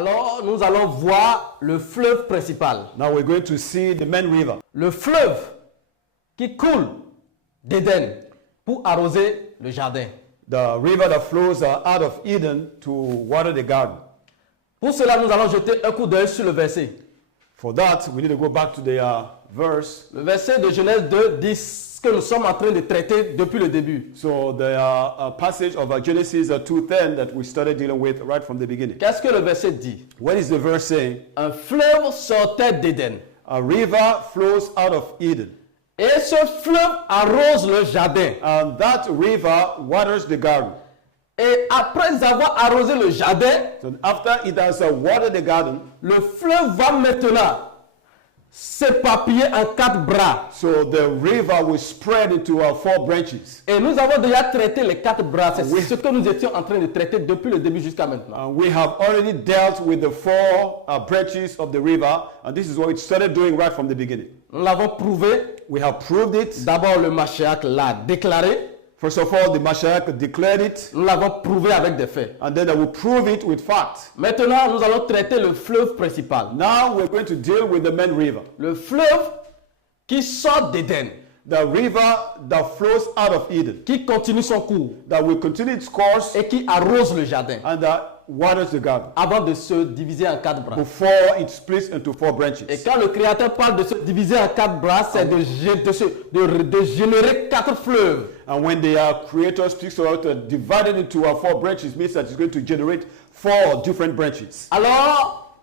Alors, nous allons voir le fleuve principal. Now we're going to see the main river. Le fleuve qui coule d'Éden pour arroser le jardin. The river that flows out of Eden to water the garden. Pour cela, nous allons jeter un coup d'œil sur le verset. For that, we need to go back to the verse. Le verset de Genèse 2 dit ce que nous sommes en train de traiter depuis le début. So the passage of Genesis 2:10 that we started dealing with right from the beginning. Qu'est-ce que le verset dit? What is the verse saying? Un fleuve sortait d'Éden. A river flows out of Eden. Et ce fleuve arrose le jardin. And that river waters the garden. Et après avoir arrosé le jardin, So after it has watered the garden, le fleuve va maintenant s'éparpiller en 4 bras. so the river will spread into 4 branches. Et nous avons déjà traité les 4 bras. C'est ce que nous étions en train de traiter depuis le début jusqu'à maintenant. And we have already dealt with the 4 branches of the river, and this is what it started doing right from the beginning. Nous l'avons prouvé. We have proved it. D'abord, le Mashiach l'a déclaré. First of all, the Mashiach declared it, Nous l'avons prouvé avec des faits. and then I will prove it with facts. Maintenant, nous allons traiter le fleuve principal. Now we're going to deal with the main river. Le fleuve qui sort d'Éden, The river that flows out of Eden, qui continue son cours that will continue its course et qui arrose le jardin and that waters the garden avant de se diviser en 4 bras. before it splits into 4 branches. Et quand le Créateur parle de se diviser en 4 bras, c'est de générer 4 fleuves. And when the Creator speaks about divided into 4 branches, means that it's going to generate 4 different branches. Alors,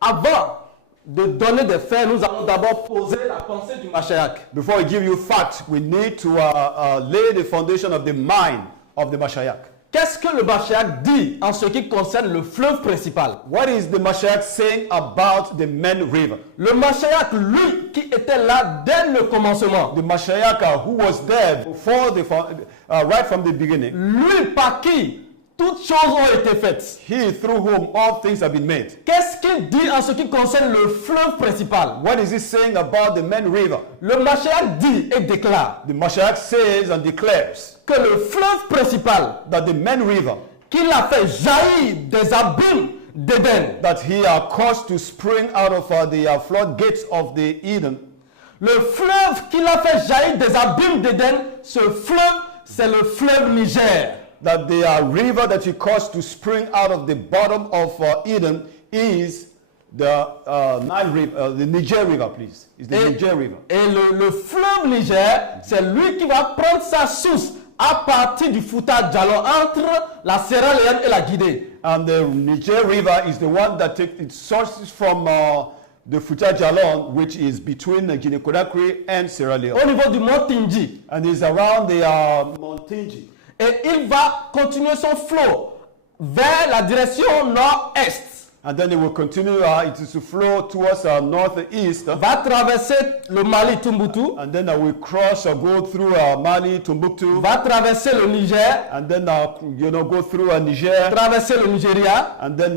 avant de donner des faits, nous allons d'abord poser la pensée du Mashiach. Before I give you facts, we need to lay the foundation of the mind of the Mashiach. Qu'est-ce que le Mashiach dit en ce qui concerne le fleuve principal? What is the Mashiach saying about the main river? Le Mashiach, lui, qui était là dès le commencement, The Mashiach who was there before right from the beginning. lui par qui toutes choses ont été faites. He through whom all things have been made. Qu'est-ce qu'il dit en ce qui concerne le fleuve principal? What is he saying about the main river? Le Mashiach dit et déclare The Mashiach says and declares que le fleuve principal that the main river qu'il a fait jaillir des abîmes d'Éden, that he caused to spring out of the floodgates of the Eden, le fleuve qu'il a fait jaillir des abîmes d'Éden, ce fleuve, c'est le fleuve Niger. that the river that he caused to spring out of the bottom of Eden is the Nile River, the Niger River, please. It's the Niger River. Et le fleuve Niger, c'est lui qui va prendre sa source à partir du Fouta Djallon entre la Sierra Leone et la Guinée. And the Niger River is the one that takes its sources from the Fouta Djallon, which is between Guinea-Conakry and Sierra Leone. Au niveau du mont Tindji. And is around the Mount Tindji. Et il va continuer son flot vers la direction nord-est. And then it will continue, it is to flow towards northeast. Va traverser le Mali, Tombouctou. And then we cross, go through Mali, Timbuktu. Va traverser le Niger. And then, go through Niger. Traverser le Nigeria. And then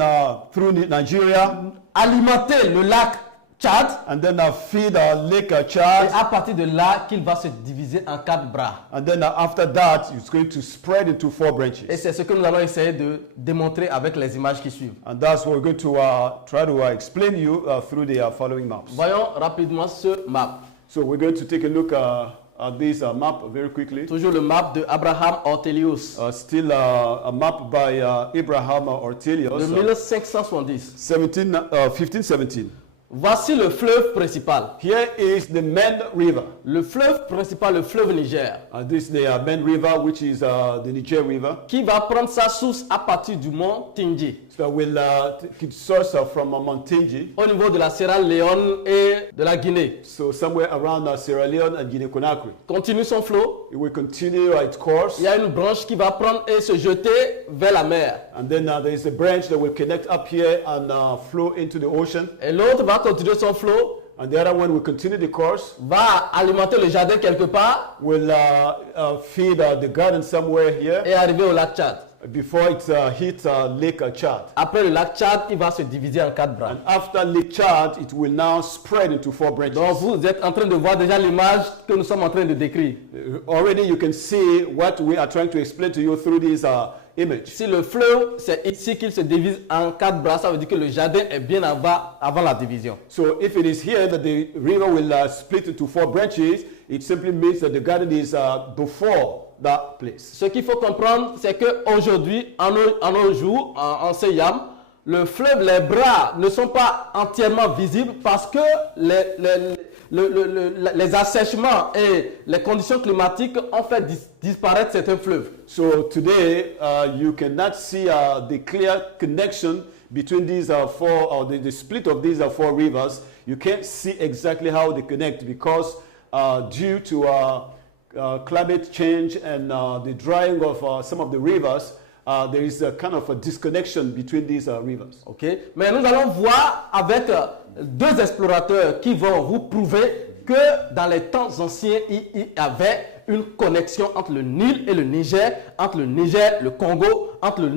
through Nigeria. Alimenter le lac Tchad. And then feed Lake Et Chad. à partir de là, qu'il va se diviser en 4 bras. And then after that, it's going to spread into 4 branches. Et c'est ce que nous allons essayer de démontrer avec les images qui suivent. And that's what we're going to try to explain you through the following maps. Voyons rapidement ce map. So we're going to take a look at this map very quickly. Toujours le map de Abraham Ortelius Still a map by Abraham de Ortelius, 1570. 1517. Voici le fleuve principal. Here is the main river. Le fleuve principal, le fleuve Niger, This is the main river, which is the Niger River. qui va prendre sa source à partir du mont Tindji, So we'll take its source from Mount Tindji. au niveau de la Sierra Leone et de la Guinée. So somewhere around Sierra Leone and Guinea-Conakry. Continue son flot. It will continue its course. Il y a une branche qui va prendre et se jeter vers la mer. And then there is a branch that will connect up here and flow into the ocean. Et l'autre va continuer son flot, And the other one will continue the course. va alimenter le jardin quelque part Will feed the garden somewhere here. et arriver au lac Tchad. before it hit Lake Chad. Après le lac Tchad, il va se diviser en 4 bras. And after Lake Chad, it will now spread into 4 branches. Donc vous êtes en train de voir déjà l'image que nous sommes en train de décrire. Already you can see what we are trying to explain to you through this image. Si le fleuve, c'est ici qu'il se divise en 4 bras, ça veut dire que le jardin est bien avant la division. So if it is here that the river will split into 4 branches, it simply means that the garden is before that place. Ce qu'il faut comprendre, c'est qu'aujourd'hui, en nos jours, en Seyam, le fleuve, les bras ne sont pas entièrement visibles parce que les assèchements et les conditions climatiques ont fait disparaître certains fleuves. So today, you cannot see the clear connection between these 4, or the split of these 4 rivers. You can't see exactly how they connect because due to climate change and the drying of some of the rivers, there is a kind of a disconnection between these rivers. Okay? Mais nous allons voir avec 2 explorateurs qui vont vous prouver que dans les temps anciens, il y avait une connexion entre le Nil et le Niger, entre le Niger, le Congo, entre le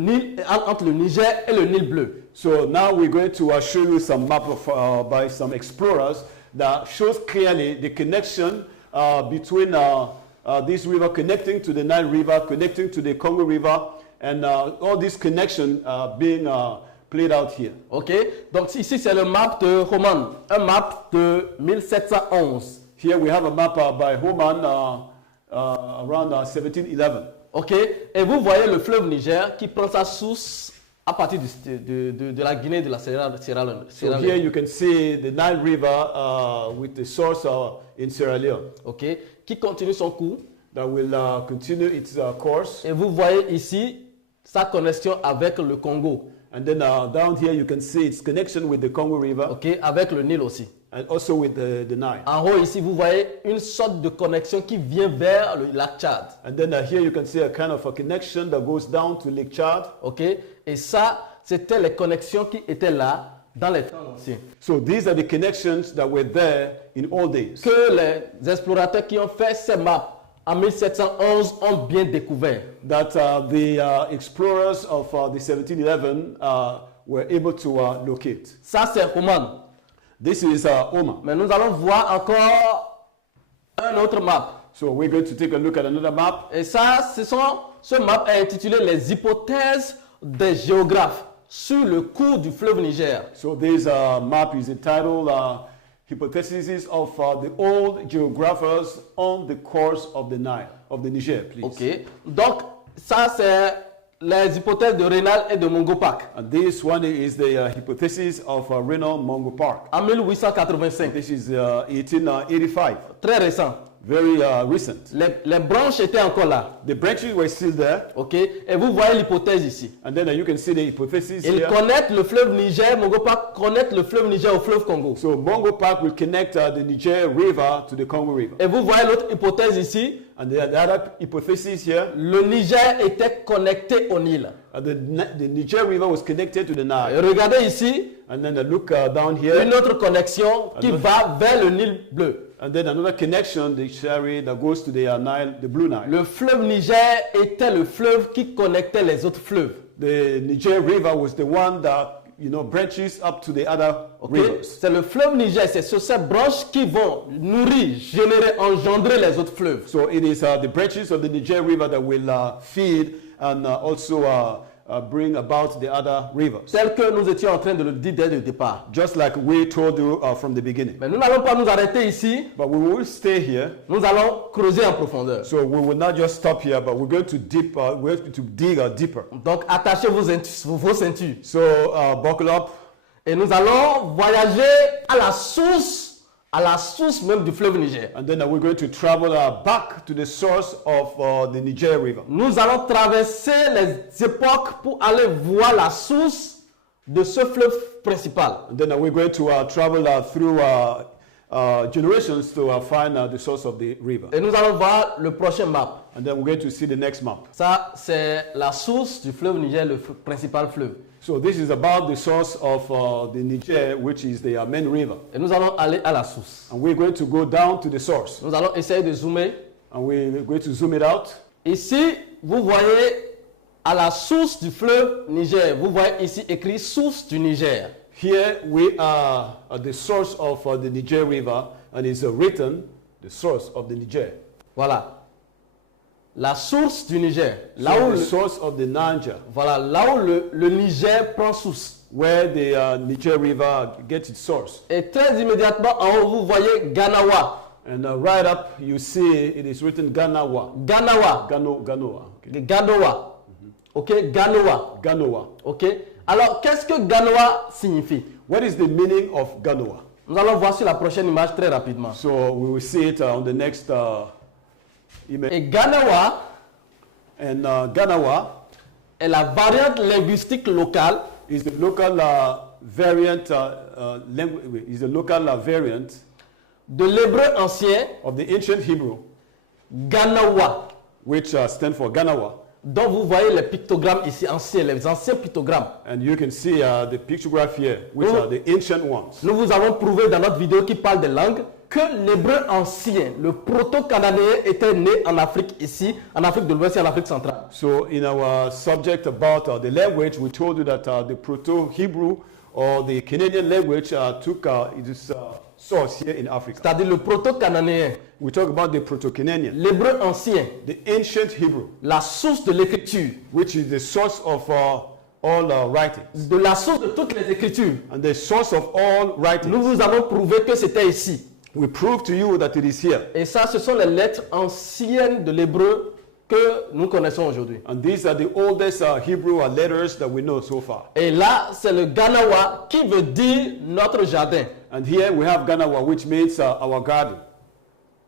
Niger et le Nil bleu. So now we're going to show you some map of, by some explorers that shows clearly the connection between this river connecting to the Nile River, connecting to the Congo River, and all this connection being played out here. Ok, donc ici c'est le map de Roman, un map de 1711. Here we have a map by Homan around 1711. Ok, et vous voyez le fleuve Niger qui prend sa source à partir de la Guinée de la Sierra Leone. So here you can see the Nile River with the source in Sierra Leone. Ok, qui continue son cours. That will continue its course. Et vous voyez ici sa connexion avec le Congo. And then down here you can see its connection with the Congo River. Ok, avec le Nil aussi. And also with the Nile. En haut ici, vous voyez une sorte de connexion qui vient vers le lac Tchad. And then here you can see a kind of a connection that goes down to Lake Chad. Ok, et ça, c'était les connexions qui étaient là dans les temps anciens. So these are the connections that were there in old days. Que les explorateurs qui ont fait ces maps en 1711 ont bien découvert. That the explorers of the 1711 were able to locate. Ça, c'est Roman. This is Oma. Mais nous allons voir encore un autre map. So we're going to take a look at another map. Et ça, ce map est intitulé Les hypothèses des géographes sur le cours du fleuve Niger. So this map is entitled Hypotheses of the Old Geographers on the Course of the Nile, of the Niger, please. Ok. Donc, ça, c'est les hypothèses de Rénal et de Mongo Park. And this one is the hypothesis of Reno Mongo Park. En 1885. This is 1885. Très récent. Very recent. Les branches étaient encore là. The branches were still there. Ok. Et vous voyez l'hypothèse ici. And then you can see the hypothesis Ils here. connectent le fleuve Niger, Mongo Park connecte le fleuve Niger au fleuve Congo. So Mongo Park will connect the Niger River to the Congo River. Et vous voyez l'autre hypothèse ici. And the other hypothesis here. Le Niger était connecté au Nil. The Niger River was connected to the Et Nile. regardez ici. And then look down here. Une autre connexion qui va vers le Nil bleu. And then another connection, the Shari, that goes to the Nile, the Blue Nile. Le fleuve Niger était le fleuve qui connectait les autres fleuves. The Niger River was the one that, branches up to the other rivers. C'est le fleuve Niger, c'est sur ces branches qui vont nourrir, générer, engendrer les autres fleuves. So it is the branches of the Niger River that will feed and also bring about the other rivers. Tel que nous étions en train de le dire dès le départ. Just like we told you from the beginning. Mais nous n'allons pas nous arrêter ici. But we will stay here. Nous allons creuser en profondeur. So we will not just stop here, but we're going to dig deeper. Donc attachez vos ceintures. So buckle up. Et nous allons voyager à la source même du fleuve Niger. And then we're going to travel back to the source of the Niger River. Nous allons traverser les époques pour aller voir la source de ce fleuve principal. And then we're going to travel through generations to find the source of the river. Et nous allons voir le prochain map. And then we're going to see the next map. Ça, c'est la source du fleuve Niger, le principal fleuve. So this is about the source of the Niger, which is the main river. Et nous allons aller à la source. And we're going to go down to the source. Nous allons essayer de zoomer. And we're going to zoom it out. Ici, vous voyez à la source du fleuve Niger. Vous voyez ici écrit source du Niger. Here we are at the source of the Niger River, and it's written the source of the Niger. Voilà. La source du Niger. Là So où the le, source of the Niger, voilà, là où le Niger prend source. where the Niger River gets its source. Et très immédiatement en haut, vous voyez Ganawa. And right up, you see it is written Ganawa. Ganawa. Ganoa. Okay. Ganoa. Ok, Ganoa. Ganoa. Ok. Alors, qu'est-ce que Ganoa signifie? What is the meaning of Ganoa? Nous allons voir sur la prochaine image très rapidement. So we will see it on the next image. Et Ganawa And Ganawa est la variante linguistique locale is the local variant is the local variant de l'hébreu ancien of the ancient Hebrew, Ganawa, which stands for Ganawa. dont vous voyez les pictogrammes ici anciens, les anciens pictogrammes. And you can see the pictograph here, which are the ancient ones. Nous vous avons prouvé dans notre vidéo qui parle des langues que l'hébreu ancien, le proto-cananéen, était né en Afrique ici, en Afrique de l'Ouest et en Afrique centrale. So in our subject about the language, we told you that the Proto-Hebrew or the Canadian language took its source here in Africa. C'est-à-dire le proto-cananéen, We talk about the Proto-Canadian, l'hébreu ancien, the ancient Hebrew, la source de l'écriture, which is the source of all writings de la source de toutes les écritures. and the source of all writings. Nous vous avons prouvé que c'était ici. We prove to you that it is here. Et ça, ce sont les lettres anciennes de l'hébreu que nous connaissons aujourd'hui. And these are the oldest Hebrew letters that we know so far. Et là, c'est le Ganawa qui veut dire notre jardin. And here we have Ganawa, which means our garden.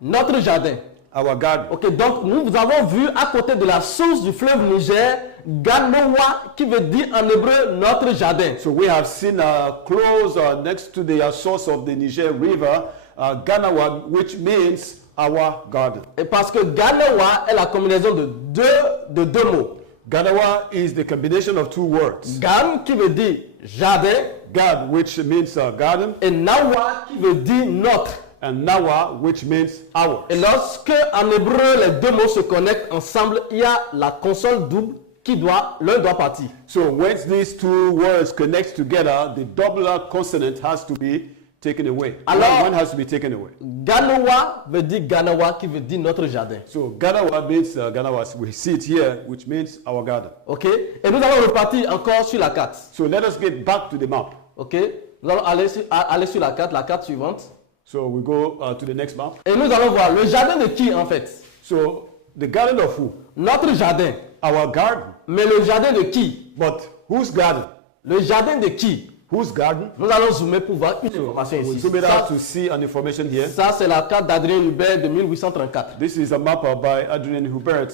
Notre jardin. Our garden. Ok, donc nous avons vu à côté de la source du fleuve Niger, Ganoa qui veut dire en hébreu notre jardin. So we have seen close next to the source of the Niger River, Ganawa, which means our garden. Et parce que Ganawa est la combinaison de deux mots. Ganawa is the combination of two words. Gan qui veut dire jardin Gad, which means garden, et Nawa qui veut dire notre. and Nawa, which means our. Et lorsque en hébreu les deux mots se connectent ensemble, il y a la consonne double qui l'un doit partir. So when these two words connect together, the double consonant has to be taken away. Alors- One has to be taken away. Ganoa veut dire Ganawa qui veut dire notre jardin. So Ganawa means Ganawa. We see it here, which means our garden. Ok? Et nous allons repartir encore sur la carte. So let us get back to the map. Ok? Nous allons aller sur la carte suivante. So we go to the next map. Et nous allons voir le jardin de qui en fait? So the garden of who? Notre jardin. Our garden. Mais le jardin de qui? But whose garden? Le jardin de qui? Whose garden? Nous allons zoomer pour voir une information We'll ici. zoom it out Ça, to see an information here. ça, c'est la carte d'Adrien Hubert de 1834. This is a map by Adrian Hubert,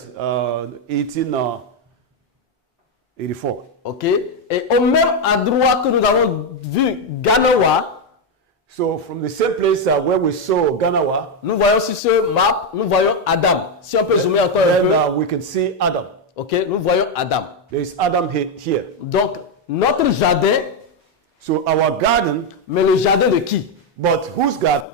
1884. Ok? Et au même endroit que nous avons vu Ganawa, So from the same place where we saw Ganawa, nous voyons sur ce map, nous voyons Adam. Si on peut zoomer encore un then peu. we can see Adam. Ok? Nous voyons Adam. There is Adam here. Donc, notre jardin, So our garden, mais le jardin de qui? but whose garden?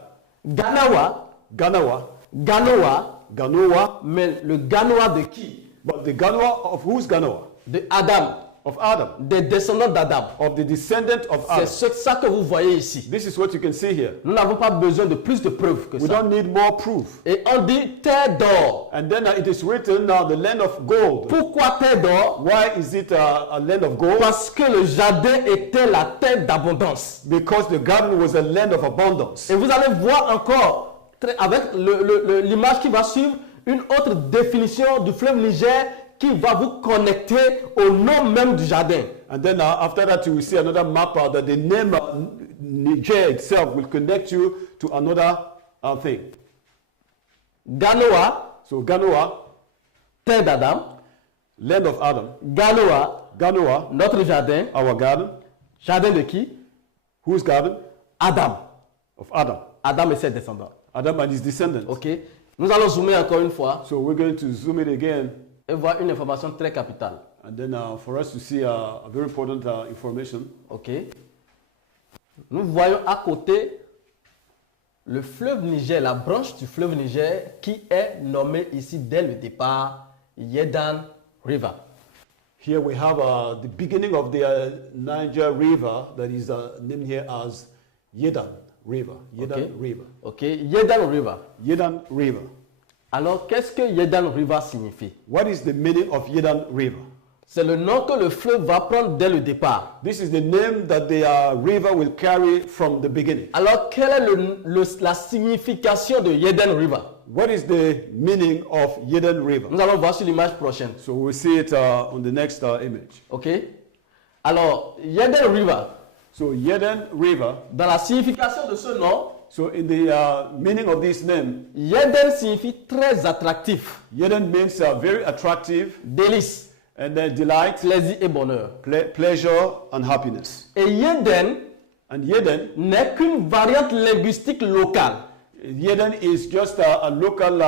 Ganawa, Ganawa, Ganoa, Ganoa, mais le Ganoa de qui? but the Ganoa of whose Ganoa? De Adam, Of Adam, des descendants d'Adam. of the descendant of C'est Adam. ça que vous voyez ici. This is what you can see here. Nous n'avons pas besoin de plus de preuves que We ça. don't need more proof. Et on dit terre d'or. And then it is written now the land of gold. Pourquoi terre d'or? Why is it a land of gold? Parce que le jardin était la terre d'abondance. Because the garden was a land of abundance. Et vous allez voir encore, avec l'image qui va suivre, une autre définition du fleuve Niger qui va vous connecter au nom même du jardin. And then after that, you will see another map that the name Niger itself will connect you to another thing. Ganoa, So Ganoa, terre d'Adam. land of Adam. Ganoa, Ganoa, notre jardin. our garden. Jardin de qui? Whose garden? Adam. Of Adam. Adam et ses descendants. Adam and his descendants. Ok. Nous allons zoomer encore une fois So we're going to zoom it again. et voir une information très capitale. And then for us to see a very important information. Ok. Nous voyons à côté le fleuve Niger, la branche du fleuve Niger qui est nommée ici dès le départ Yeden River. Here we have the beginning of the Niger River that is named here as Yeden River. Yeden River. Ok, Yeden River. Yeden River. Alors, qu'est-ce que Yeden River signifie? What is the meaning of Yeden River? C'est le nom que le fleuve va prendre dès le départ. This is the name that the river will carry from the beginning. Alors, quelle est la signification de Yeden River? What is the meaning of Yeden River? Nous allons voir sur l'image prochaine. So we'll see it on the next image. Ok? Alors, Yeden River. So Yeden River. Dans la signification de ce nom, So in the meaning of this name, Yeden signifie très attractif, Yeden means very attractive, délice, and then delight, plaisir et bonheur. pleasure, and happiness. Et Yeden And Yeden, n'est qu'une variante linguistique locale Yeden is just a local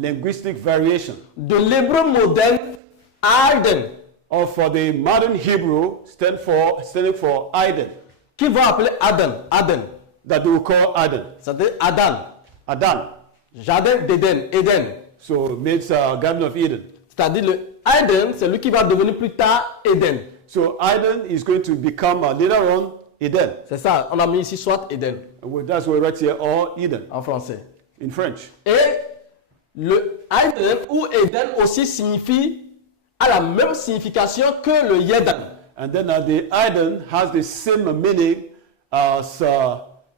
linguistic variation de l'hébreu moderne Eden, of the modern Hebrew standing for Eden, qui vont appeler Aden, that they will call Eden. c'est-à-dire Adan, Adan. jardin d'Éden, Eden. So it means Garden of Eden. C'est-à-dire le Eden, c'est lui qui va devenir plus tard Eden. So Eden is going to become later on Eden. C'est ça, on a mis ici soit Eden That's what we write here, or Eden en français. in French. Et le Eden ou Eden aussi a la même signification que le Yeden. And then the Eden has the same meaning as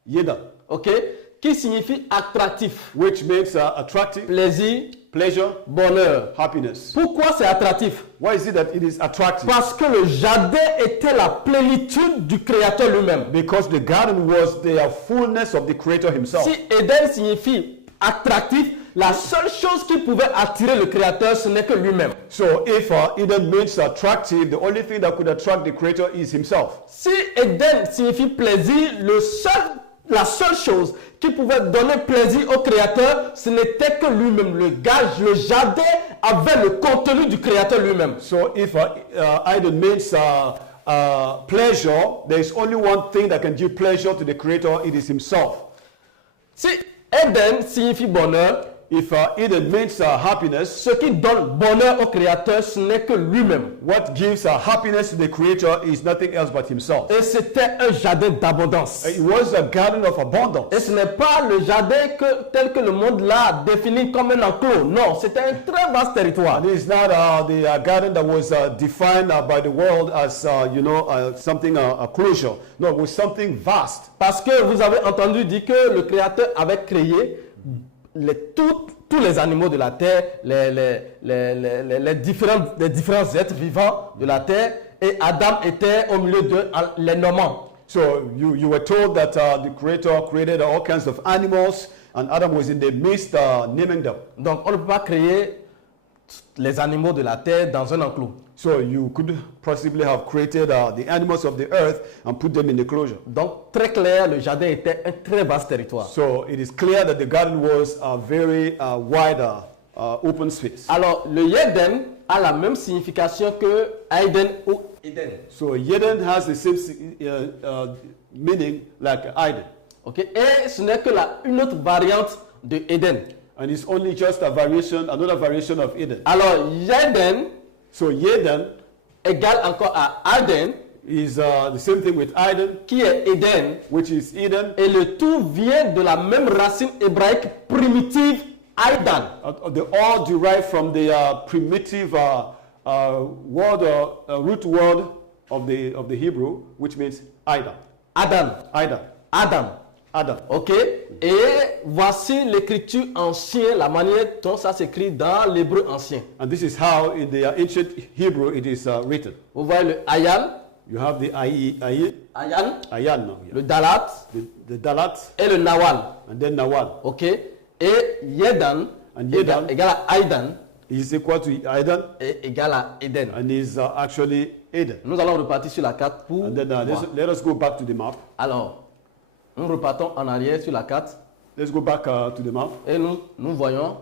Yeden, Ok? Qui signifie attractif, which makes attractive, plaisir, pleasure, bonheur. happiness. Pourquoi c'est attractif? Why is it that it is attractive? Parce que le jardin était la plénitude du Créateur lui-même. Because the garden was the fullness of the Creator himself. Si Eden signifie attractif, la seule chose qui pouvait attirer le Créateur, ce n'est que lui-même. So if Eden means attractive, the only thing that could attract the Creator is himself. Si Eden signifie plaisir, la seule chose qui pouvait donner plaisir au Créateur, ce n'était que lui-même. Le jardin avait le contenu du Créateur lui-même. So if Eden means pleasure, there is only one thing that can give pleasure to the Creator, it is himself. Si Eden signifie bonheur, If Eden means happiness, ce qui donne bonheur au Créateur, ce n'est que lui-même. what gives happiness to the Creator is nothing else but himself. Et c'était un jardin d'abondance. It was a garden of abundance. Et ce n'est pas le jardin tel que le monde l'a défini comme un enclos. Non, c'était un très vaste territoire. And it's not the garden that was defined by the world as, something, a closure. No, it was something vast. Parce que vous avez entendu dire que le Créateur avait créé tous les animaux de la terre, les différents êtres vivants de la terre, et Adam était au milieu de les nommant. So you were told that the Creator created all kinds of animals, and Adam was in the midst naming them. Donc on ne peut pas créer les animaux de la terre dans un enclos. So you could possibly have created the animals of the earth and put them in the closure. Donc très clair, le jardin était un très vaste territoire. So it is clear that the garden was a very wide open space. Alors le Yeden a la même signification que Eden ou Eden. So Yeden has the same meaning like Eden. Okay? Et ce n'est que une autre variante de Eden. And it's only just another variation of Eden. Alors Yeden So Yeden égale encore à Eden, is the same thing with Eden, qui est Eden, which is Eden. et le tout vient de la même racine hébraïque primitive, Aidan. They all derive from the primitive root word of the Hebrew, which means Adam. Adam. Ok. Et voici l'écriture ancienne, la manière dont ça s'écrit dans l'hébreu ancien. And this is how in the ancient Hebrew it is written. Vous voyez le Ayan. You have the Ayan now. Le Dalat. The Dalat. Et le Nawal. And then Nawal. Ok. Et Yedan. And Yedan égal à Aidan. Is equal to Eden. Et égal à Eden. And is actually Eden. Nous allons repartir sur la carte pour. And then let us go back to the map. Alors. Nous repartons en arrière sur la carte. Let's go back to the map. Et nous voyons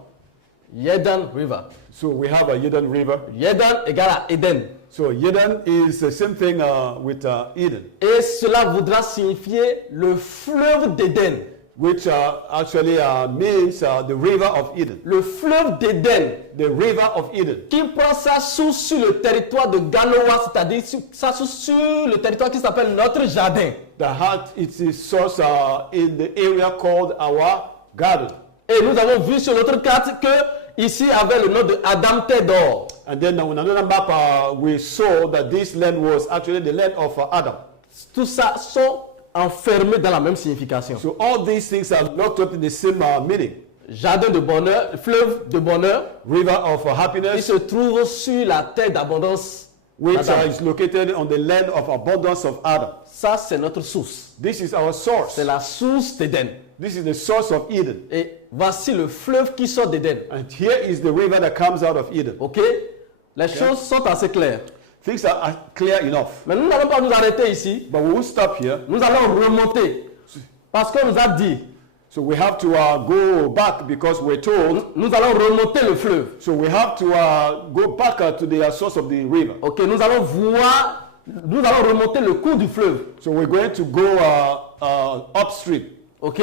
Yeden River. So we have a Yeden River. Yeden égale à Eden. So Yeden is the same thing with Eden. Et cela voudra signifier le fleuve d'Éden. which actually means the river of Eden. Le fleuve d'Éden. The river of Eden. Qui prend sa source sur le territoire de Ganoa, c'est-à-dire sa source sur le territoire qui s'appelle notre jardin. That had its source in the area called our garden. Et nous avons vu sur notre carte que ici avait le nom de Adam Tedor. And then on another map, we saw that this land was actually the land of Adam. Tout ça sont enfermés dans la même signification. So all these things are locked up in the same meaning. Jardin de bonheur, fleuve de bonheur, River of il happiness, se trouve sur la terre d'abondance. which d'Adam. is located on the land of abundance of Adam. Ça, c'est notre source. This is our source. C'est la source d'Éden. This is the source of Eden. Et voici le fleuve qui sort d'Éden. And here is the river that comes out of Eden. Ok? Les choses sont assez claires. Things are clear enough. Mais nous n'allons pas nous arrêter ici. But we will stop here. Nous allons remonter. Parce qu'on nous a dit, So we have to go back because we're told. nous allons remonter le fleuve. So we have to go back to the source of the river. Ok, nous allons voir, nous allons remonter le cours du fleuve. So we're going to go upstream. Ok?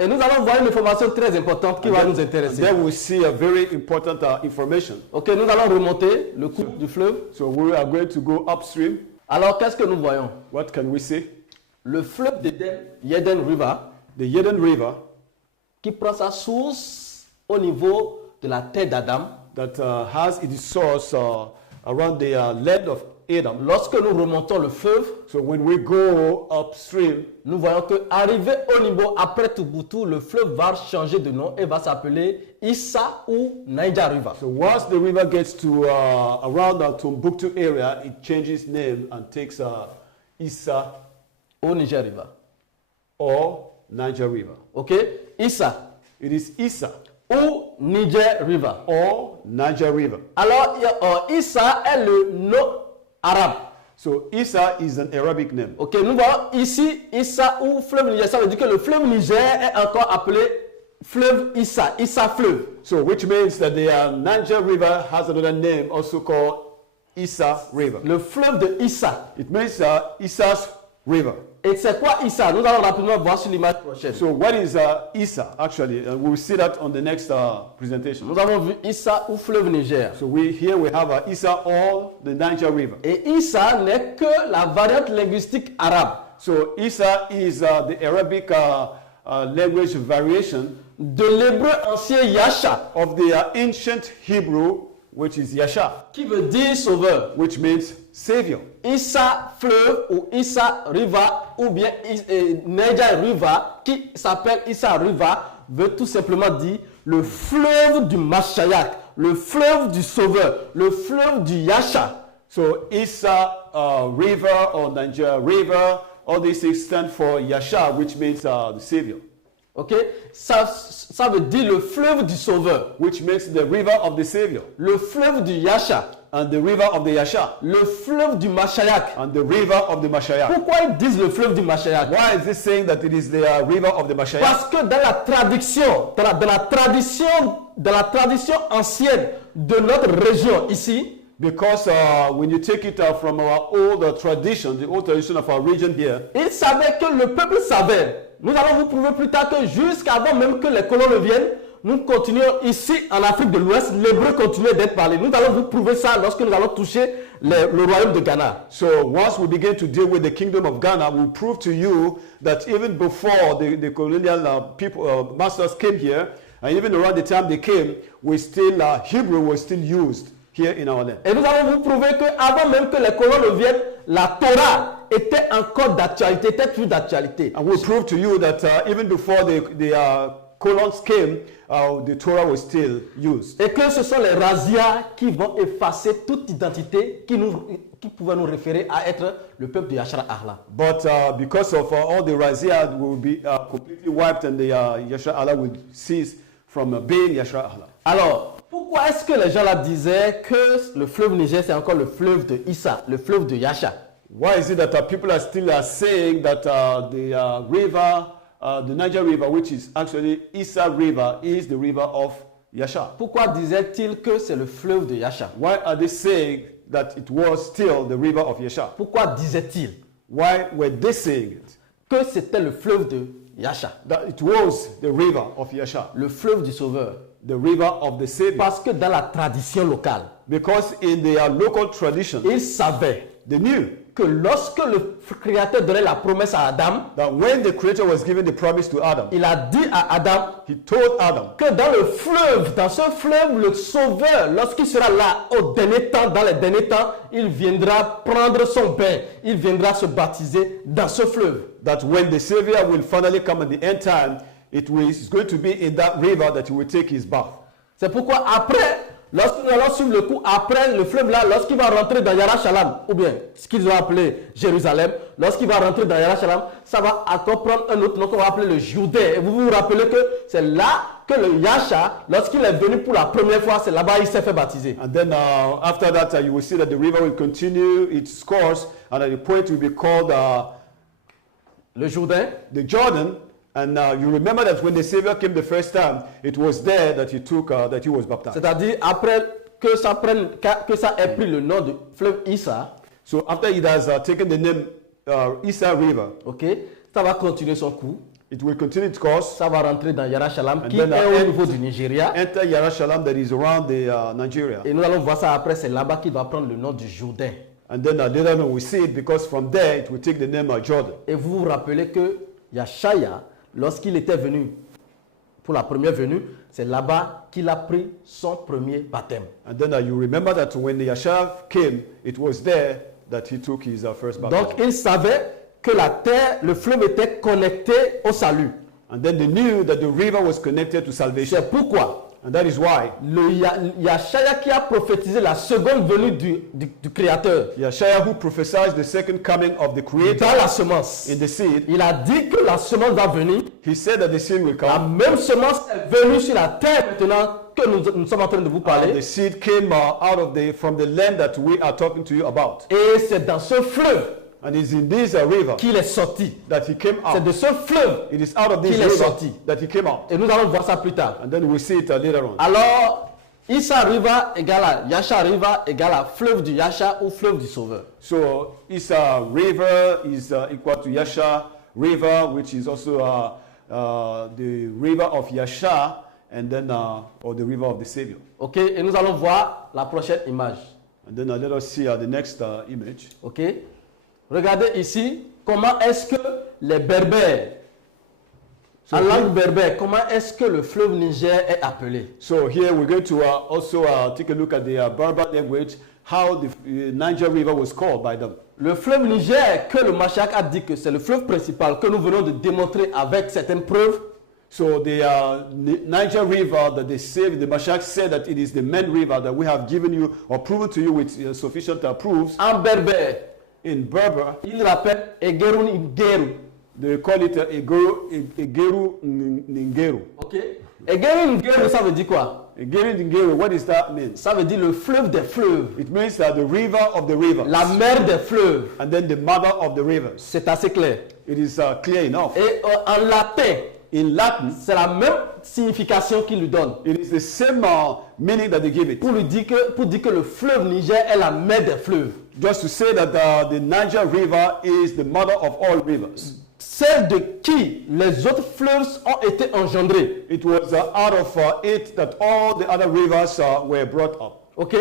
Et nous allons voir une information très importante qui va nous And intéresser. then we see a very important information. Ok, nous allons remonter le cours du fleuve. So we are going to go upstream. Alors, qu'est-ce que nous voyons? What can we see? Le fleuve d'Éden, Yeden River, The Yeden River qui prend sa source au niveau de la terre d'Adam. that has its source around the land of Adam. Lorsque nous remontons le fleuve, So when we go upstream, nous voyons que arrivé au niveau après Touboutou, le fleuve va changer de nom et va s'appeler Issa ou Niger River. so once the river gets to around the Timbuktu area, it changes name and takes Issa Au Niger River. or Niger River. Ok? Issa It is Issa ou Niger River. or Niger River. Alors, Issa est le nom arabe. So Issa is an Arabic name. Ok, nous voyons ici Issa ou fleuve Niger. Ça veut dire que le fleuve Niger est encore appelé fleuve Issa, Issa fleuve. So which means that the Niger River has another name also called Issa River. Le fleuve de Issa. It means Issa's River. Et c'est quoi Issa? Nous allons rapidement voir sur l'image prochaine. So what is Issa actually? We'll see that on the next presentation. Nous avons vu Issa ou fleuve Niger. So here we have Issa or the Niger River. Et Issa n'est que la variante linguistique arabe So Issa is the Arabic language variation de l'hébreu ancien Yasha, of the ancient Hebrew, which is Yasha, qui veut dire sauveur. which means Savior. Issa fleuve ou Issa River ou bien Niger River qui s'appelle Issa River veut tout simplement dire le fleuve du Mashayak, le fleuve du sauveur, le fleuve du Yasha. So Issa River or Niger River, all these things stand for Yasha, which means the Savior, Ok? Ça veut dire le fleuve du sauveur, which makes the river of the Savior, le fleuve du Yasha, and the river of the Yasha, le fleuve du Mashayak. and the river of the Mashiach. Pourquoi ils disent le fleuve du Mashayak? Why is this saying that it is the river of the Mashiach? Parce que dans la tradition, dans la tradition ancienne de notre région ici, Because when you take it from our old tradition, the old tradition of our region here, ils savaient que le peuple savait. Nous allons vous prouver plus tard que jusqu'avant même que les colons ne viennent, nous continuons ici en Afrique de l'Ouest, l'hébreu continuait d'être parlé. Nous allons vous prouver ça lorsque nous allons toucher le royaume de Ghana. so once we begin to deal with the kingdom of Ghana, we'll prove to you that even before the colonial people, masters came here, and even around the time they came, we still Hebrew was still used here in our land. Et nous allons vous prouver qu'avant même que les colons ne viennent, la Torah était encore d'actualité, était plus d'actualité. And we'll prove to you that even before the colons came, the Torah was still used. Et que ce sont les razzias qui vont effacer toute identité qui pouvait nous référer à être le peuple de Yashar Allah. But because of all the razzia will be completely wiped, and the Yashar Allah will cease from being Yashar Allah. Alors, pourquoi est-ce que les gens là disaient que le fleuve Niger c'est encore le fleuve de Issa, le fleuve de Yasha? Why is it that people are still saying that the river, the Niger River, which is actually Issa River, is the river of Yasha? Pourquoi disaient-ils que c'est le fleuve de Yasha? Why are they saying that it was still the river of Yasha? Pourquoi disaient-ils? Why were they saying it? que c'était le fleuve de Yasha, that it was the river of Yasha, le fleuve du Sauveur. the river of the Savior. Parce que dans la tradition locale, Because in their local tradition, ils savaient they knew que lorsque le Créateur donnait la promesse à Adam, that when the Creator was giving the promise to Adam, il a dit à Adam he told Adam que dans le fleuve, dans ce fleuve, le Sauveur, lorsqu'il sera là au dernier temps, dans les derniers temps, il viendra prendre son bain, il viendra se baptiser dans ce fleuve. that when the Savior will finally come at the end time, it is going to be in that river that he will take his bath. C'est pourquoi après, lorsque nous allons suivre le coup, après le fleuve là, lorsqu'il va rentrer dans Yerushalayim, ou bien ce qu'ils ont appelé Jérusalem, lorsqu'il va rentrer dans Yerushalayim, ça va encore prendre un autre nom qu'on va appeler le Jourdain. Et vous vous rappelez que c'est là que le Yasha, lorsqu'il est venu pour la première fois, c'est là-bas qu'il s'est fait baptiser. And then after that, you will see that the river will continue its course, and at the point will be called Le Jourdain. the Jordan. And you remember that when the Savior came the first time, it was there that he took, that he was baptized. C'est-à-dire après que ça ait pris le nom de fleuve Issa, So after it has taken the name Issa River, ok, ça va continuer son cours, it will continue its course, ça va rentrer dans Yerushalayim And qui then, est au niveau du Nigeria. enter Yerushalayim that is around the Nigeria. Et nous allons voir ça après, c'est là-bas qu'il va prendre le nom du Jourdain. And then later on we see it because from there it will take the name Jordan. Et vous vous rappelez que Yashaya, lorsqu'il était venu pour la première venue, c'est là-bas qu'il a pris son premier baptême. And then you remember that when Yasha came, it was there that he took his first baptism. Donc il savait que la terre, le fleuve était connecté au salut. And then they knew that the river was connected to salvation. C'est pourquoi And that is why le Yashaya qui a prophétisé la seconde venue du Créateur Yeshua, who prophesied the second coming of the Creator dans la semence, in the seed, il a dit que la semence va venir. he said that the seed will La come. même semence est venue sur la terre maintenant que nous sommes en train de vous And parler. the seed came from the land that we are talking to you about. Et c'est dans ce fleuve And it's in this river qu'il est sorti. that he came C'est out. de ce fleuve. It is out of this qu'il est river sorti. that he came out. Et nous allons voir ça plus tard. And then we'll see it later on. Alors, Issa River égale à Yasha River égale à fleuve du Yasha ou fleuve du Sauveur. So Issa River is equal to Yasha River, which is also the river of Yasha, and then or the river of the Savior. Ok, et nous allons voir la prochaine image. And then let us see the next image. Ok, regardez ici comment est-ce que les Berbères, en langue berbère, comment est-ce que le fleuve Niger est appelé? So here we're going to also take a look at the Berber language, how the Niger River was called by them. Le fleuve Niger, que le Machak a dit que c'est le fleuve principal, que nous venons de démontrer avec certaines preuves. So the Niger River that they say, the Mashak said that it is the main river that we have given you or proven to you with sufficient proofs. En berbère, In Berber, il rappelle Egerun Ingeru. they call it Egeru Ningeru. Ok. Egerun Ingeru, ça veut dire quoi? Egeru Ningeru, what does that mean? Ça veut dire le fleuve des fleuves. It means that the river of the rivers. La mer des fleuves. And then the mother of the rivers. C'est assez clair. It is clear enough. Et en latin, In Latin, c'est la même signification qu'il lui donne. it is the same meaning that they give it. Pour dire que le fleuve Niger est la mer des fleuves. Just to say that the Niger River is the mother of all rivers. Celle de qui les autres fleuves ont été engendrés. It was out of it that all the other rivers were brought up. Ok?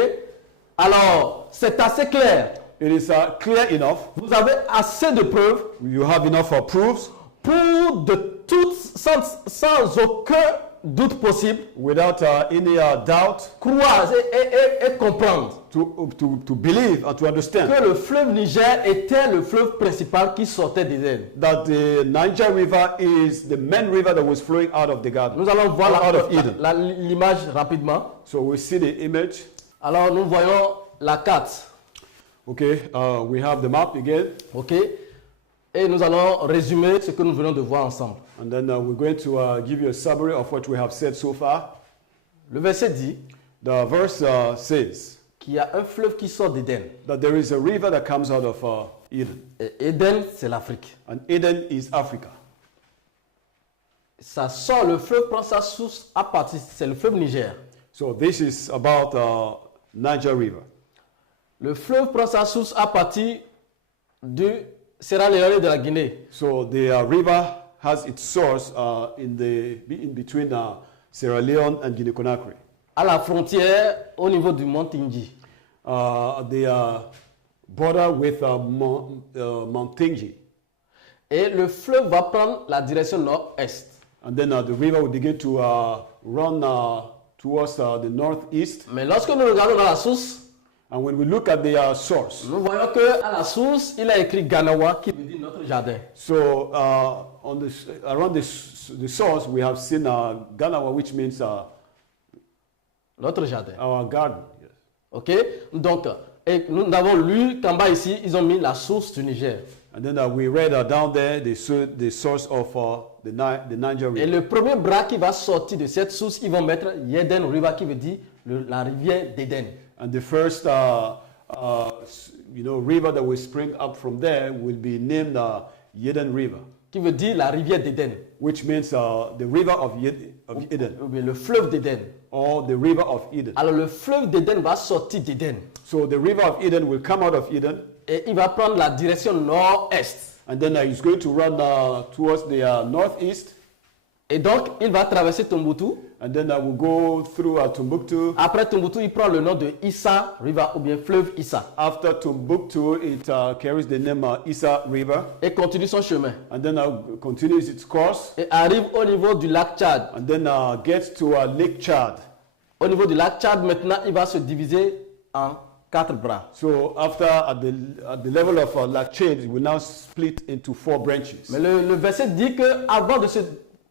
Alors, c'est assez clair. It is clear enough. Vous avez assez de preuves You have enough proofs pour sans aucun doute possible, without any doubt croire et comprendre to believe and to understand que le fleuve Niger était le fleuve principal qui sortait d'Éden. that the Niger River is the main river that was flowing out of the garden. Nous allons voir out of Eden. l'image rapidement. So we see the image. Alors nous voyons la carte. Okay, we have the map again. Ok? Et nous allons résumer ce que nous venons de voir ensemble. And then we're going to give you a summary of what we have said so far. Le verset dit The verse says qu'il y a un fleuve qui sort d'Éden. that there is a river that comes out of Eden. Et Éden, c'est l'Afrique. And Eden is Africa. Ça sort, le fleuve prend sa source à partir, c'est le fleuve Niger. So this is about Niger River. Le fleuve prend sa source à partir du Sierra Leone et de la Guinée. So the river has its source in between Sierra Leone and Guinea-Conakry. À la frontière, au niveau du mont Tingi. They border with Mount Tingi. Et le fleuve va prendre la direction nord-est. And then the river will begin to run towards the northeast. Mais lorsque nous regardons dans la source, And when we look at the source, nous voyons qu'à la source, il a écrit Ganawa qui veut dire notre jardin. so around the source, we have seen Ganawa, which means Notre jardin. our garden. Yes. Ok? Donc, et nous avons lu qu'en bas ici, ils ont mis la source du Niger. And then we read down there the source of the Niger Et River. le premier bras qui va sortir de cette source, ils vont mettre Yeden River qui veut dire la rivière d'Éden. And the first river that will spring up from there will be named Yeden River, Qui veut dire la rivière d'Éden. which means the river of Eden, Ou bien le fleuve d'Éden. or the river of Eden. Alors le fleuve d'Éden va sortir d'Éden. So the river of Eden will come out of Eden, Et il va prendre la direction nord-est. and then it's going to run towards the northeast, Et donc, il va traverser Tombouctou. and then will go through Timbuktu. Après Tombouctou, il prend le nom de Issa River ou bien fleuve Issa. After Timbuktu, it carries the name Issa River, Et continue son chemin. and then continues its course, Et arrive au niveau du lac Tchad. and then gets to Lake Chad. Au niveau du lac Tchad, maintenant, il va se diviser en 4 bras. So after at the level of Lake Chad, it will now split into 4 branches. Mais le verset dit qu'avant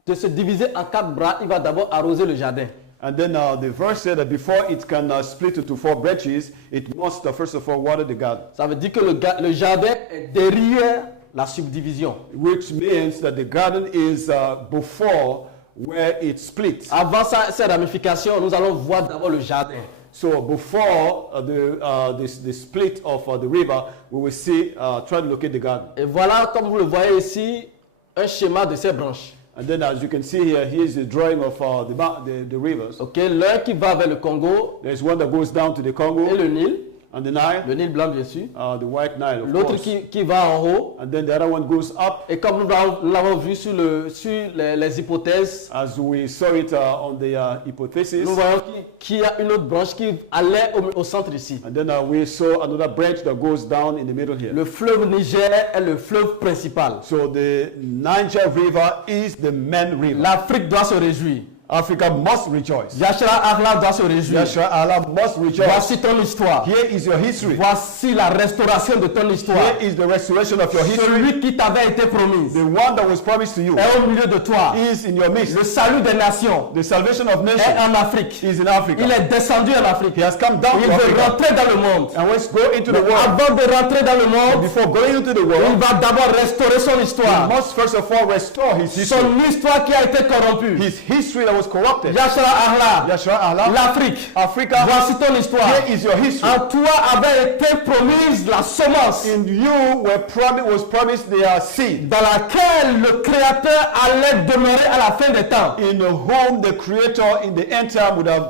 de se diviser en 4 bras, il va d'abord arroser le jardin. And then the verse said that before it can split into 4 branches, it must first of all water the garden, Ça veut dire que le jardin est derrière la subdivision. which means that the garden is before where it splits. Avant ces ramifications, nous allons voir d'abord le jardin. So before the split of the river, we will see, try to locate the garden. Et voilà, comme vous le voyez ici, un schéma de ces branches. And then as you can see here, here's the drawing of the rivers. Ok, l'un qui va vers le Congo There's one that goes down to the Congo et le Nil, and the Nile, le Nil blanc bien sûr. the White Nile, of L'autre course. qui va en haut. And then the other one goes up, Et comme nous l'avons vu sur les hypothèses, as we saw it on the hypothesis. nous voyons qu'il y a une autre branche qui allait au centre ici. And then we saw another branch that goes down in the middle here. Le fleuve Niger est le fleuve principal. So the Niger River is the main river. L'Afrique doit se réjouir. Africa must rejoice. Yashara Ahla doit se réjouir. Yeshua Allah must rejoice. Voici ton histoire. Here is your history. Voici la restauration de ton histoire. Here is the restoration of your history. Celui qui t'avait été promis The one that was promised to you est au milieu de toi. is in your midst. Le salut des nations The salvation of est nations en Afrique. is in Africa. Il est descendu en Afrique. He has come down Il to veut Africa. rentrer dans le monde. And let's go into the Mais world. avant de rentrer dans le monde, Before going into the il world, va d'abord restaurer son he histoire. must first of all restore his history. Son histoire qui a été corrompue. His history that was corrupted. Yashara Ahla, Yeshua Allah, l'Afrique. Africa, Voici ton histoire. here is your history. En toi avait été promise la semence In you was promised the seed, dans laquelle le Créateur allait demeurer à la fin des temps in whom the Creator in the end time would have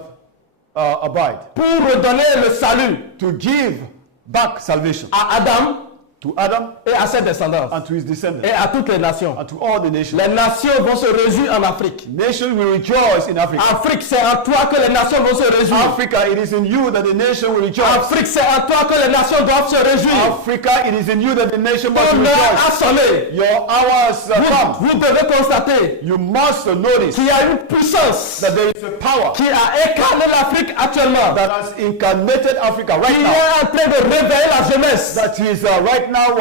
abide, pour redonner le salut to give back salvation à Adam to Adam et à ses descendants and to his et descendants à toutes les nations. and to all the nations. Les nations vont se réjouir en Afrique. Nations will rejoice in Africa. Afrique, c'est en toi que les nations vont se réjouir. Africa, it is in you that the nation will rejoice. Afrique, c'est en toi que les nations doivent se réjouir. Africa, it is in you that the nation must Ton heure a rejoice. sonné. Your hour has come. Vous devez constater You must notice qu'il y a une puissance that there is a power qui a incarné l'Afrique actuellement, that has incarnated Africa right qui now. est en train de réveiller la jeunesse, That is right now,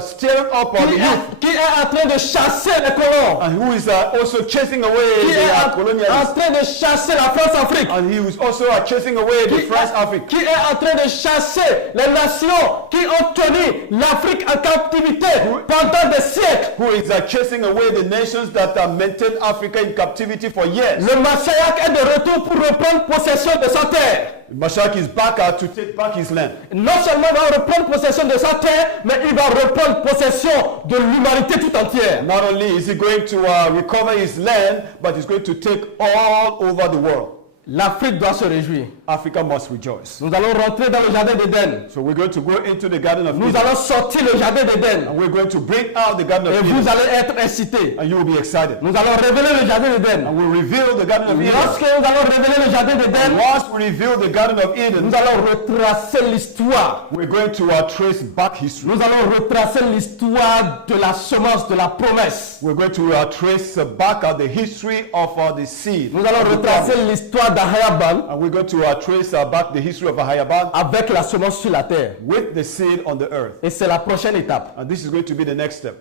stirring up the youth, qui est en train de chasser les colons, and who is also chasing away qui est the en colonialists, train de chasser la France-Afrique, and he is also chasing away the France Africa, qui est en train de chasser les nations qui ont tenu l'Afrique en captivité pendant des siècles. who is chasing away the nations that maintained Africa in captivity for years. Le Massayak est de retour pour reprendre possession de sa terre. Mashak is back to take back his land. Non seulement il va reprendre possession de sa terre, mais il va reprendre possession de l'humanité tout entière. Not only is he going to recover his land, but he's going to take all over the world. L'Afrique doit se réjouir. Africa must rejoice. Nous allons rentrer dans le jardin d'Éden. So we're going to go into the Garden of Nous Eden. allons sortir le jardin d'Éden. And we're going to bring out the Garden of Et Eden. vous allez être incités. And you will be excited. Nous allons révéler le jardin d'Éden. And we'll reveal the Garden of Eden. Lorsque nous allons révéler le jardin d'Éden, Once we reveal the Garden of Eden, nous allons retracer l'histoire. we're going to trace back history. Nous allons retracer l'histoire de la semence, de la promesse. We're going to trace back the history of the seed. Nous allons retracer l'histoire d'Ahayaban And we're going to trace back the history of Ahayaban avec la semence sur la terre. with the seed on the earth. Et c'est la prochaine étape. And this is going to be the next step.